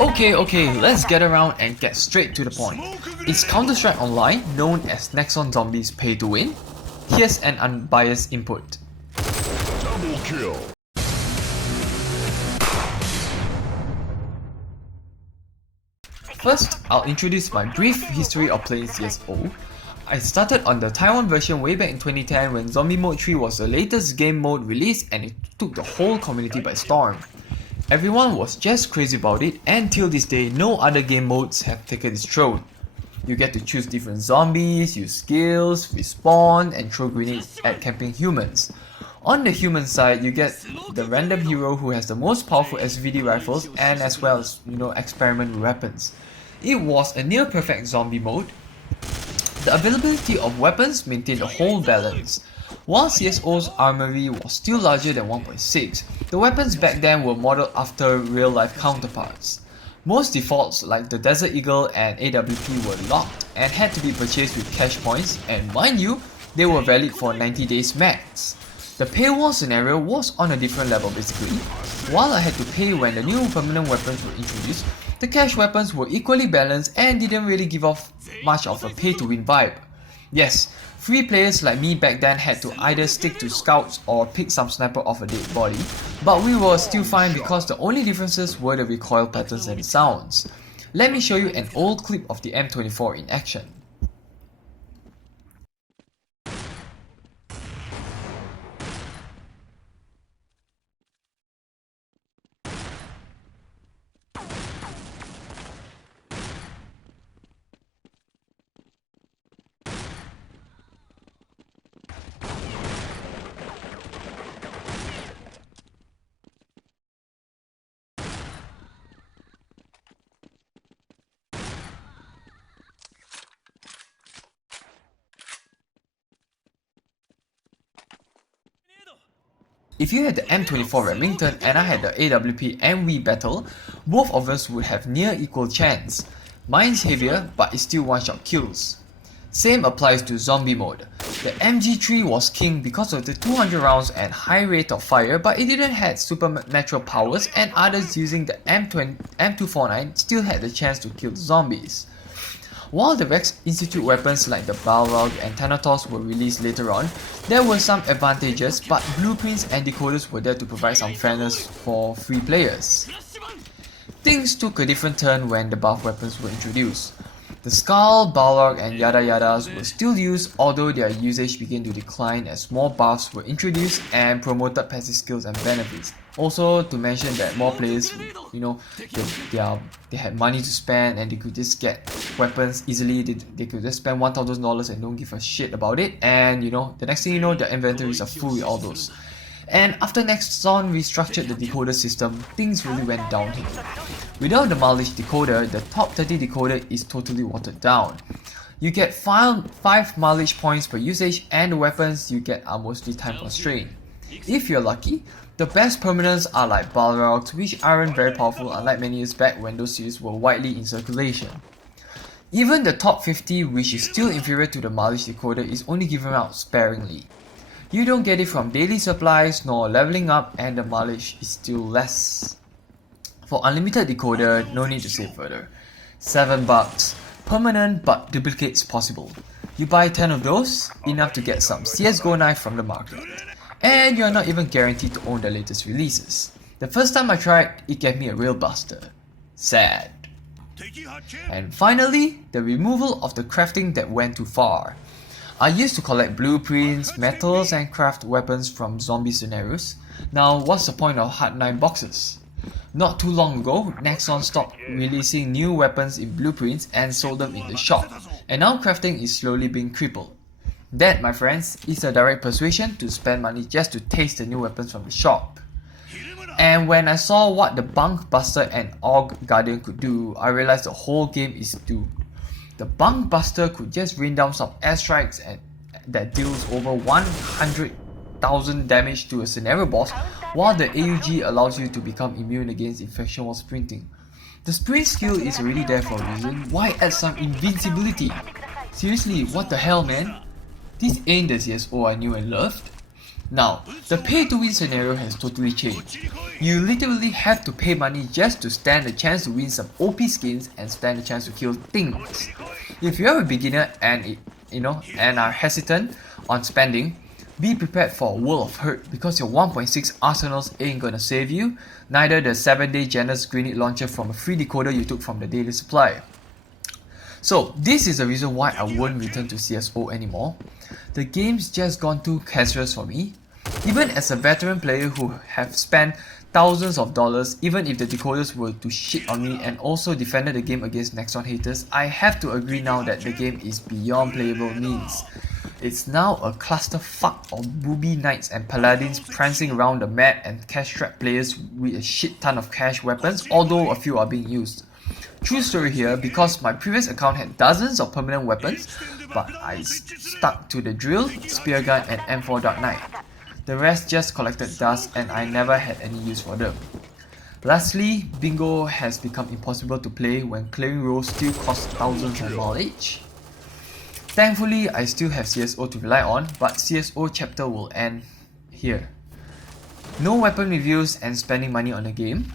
Okay, let's get around and get straight to the point. Is Counter-Strike Online, known as Nexon Zombies, pay to win? Here's an unbiased input. Double kill. First, I'll introduce my brief history of playing CSGO. I started on the Taiwan version way back in 2010 when Zombie Mode 3 was the latest game mode released and it took the whole community by storm. Everyone was just crazy about it, and till this day no other game modes have taken its throne. You get to choose different zombies, use skills, respawn and throw grenades at camping humans. On the human side, you get the random hero who has the most powerful SVD rifles and as well as, experiment weapons. It was a near perfect zombie mode. The availability of weapons maintained a whole balance. While CSGO's armory was still larger than 1.6, the weapons back then were modeled after real life counterparts. Most defaults like the Desert Eagle and AWP were locked and had to be purchased with cash points, and mind you, they were valid for 90 days max. The paywall scenario was on a different level basically. While I had to pay when the new permanent weapons were introduced, the cash weapons were equally balanced and didn't really give off much of a pay to win vibe. Yes, free players like me back then had to either stick to scouts or pick some sniper off a dead body, but we were still fine because the only differences were the recoil patterns and sounds. Let me show you an old clip of the M24 in action. If you had the M24 Remington and I had the AWP MV Battle, both of us would have near equal chance. Mine's heavier, but it still one-shot kills. Same applies to zombie mode. The MG3 was king because of the 200 rounds and high rate of fire, but it didn't have supernatural powers, and others using the M249 still had the chance to kill zombies. While the Rex Institute weapons like the Balrog and Thanatos were released later on, there were some advantages, but blueprints and decoders were there to provide some fairness for free players. Things took a different turn when the buff weapons were introduced. The Skull, Balrog and yada yadas were still used, although their usage began to decline as more buffs were introduced and promoted passive skills and benefits. Also to mention that more players, they had money to spend and they could just get weapons easily. They could just spend $1,000 and don't give a shit about it, and the next thing you know, their inventories are full with all those. And after Nexon restructured the decoder system, things really went downhill. Without the mileage decoder, the top 30 decoder is totally watered down. You get 5 mileage points per usage, and the weapons you get are mostly time constrained. If you're lucky, the best permanents are like Balrogs, which aren't very powerful unlike many years back when those series were widely in circulation. Even the top 50, which is still inferior to the mileage decoder, is only given out sparingly. You don't get it from daily supplies nor leveling up, and the mileage is still less. For unlimited decoder, no need to say further. $7, permanent but duplicates possible. You buy 10 of those, enough to get some CSGO knife from the market. And you're not even guaranteed to own the latest releases. The first time I tried, it gave me a real buster. Sad. And finally, the removal of the crafting that went too far. I used to collect blueprints, metals and craft weapons from zombie scenarios. Now what's the point of hard 9 boxes? Not too long ago, Nexon stopped releasing new weapons in blueprints and sold them in the shop, and now crafting is slowly being crippled. That, my friends, is a direct persuasion to spend money just to taste the new weapons from the shop. And when I saw what the Bunk Buster and Aug Guardian could do, I realized the whole game is doomed. The Bunk Buster could just rain down some airstrikes that deals over 100,000 damage to a scenario boss, while the AUG allows you to become immune against infection while sprinting. The sprint skill is already there for a reason, why add some invincibility? Seriously, what the hell, man? This ain't the CSGO I knew and loved. Now, the pay to win scenario has totally changed. You literally have to pay money just to stand a chance to win some OP skins and stand a chance to kill things. If you're a beginner and are hesitant on spending, be prepared for a world of hurt because your 1.6 arsenals ain't gonna save you, neither the 7-day generous grenade launcher from a free decoder you took from the daily supply. So this is the reason why I won't return to CSGO anymore. The game's just gone too casual for me. Even as a veteran player who have spent thousands of dollars, even if the decoders were to shit on me and also defended the game against Nexon haters, I have to agree now that the game is beyond playable means. It's now a clusterfuck of booby knights and paladins prancing around the map and cash-strapped players with a shit ton of cash weapons, although a few are being used. True story here, because my previous account had dozens of permanent weapons, but I stuck to the drill, spear gun and M4 Dark Knight. The rest just collected dust and I never had any use for them. Lastly, bingo has become impossible to play when clearing rows still costs thousands of knowledge. Thankfully, I still have CSGO to rely on, but CSGO chapter will end here. No weapon reviews and spending money on the game.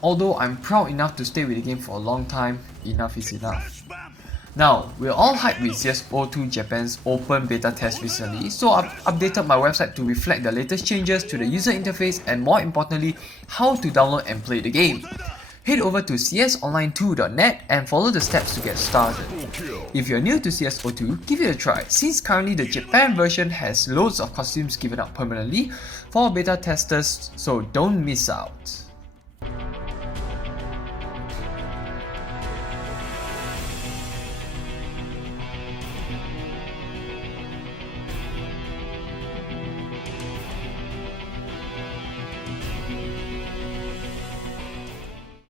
Although I'm proud enough to stay with the game for a long time, enough is enough. Now, we're all hyped with CSGO 2 Japan's open beta test recently, so I've updated my website to reflect the latest changes to the user interface and more importantly, how to download and play the game. Head over to csonline2.net and follow the steps to get started. If you're new to CSGO 2, give it a try, since currently the Japan version has loads of costumes given out permanently for beta testers, so don't miss out.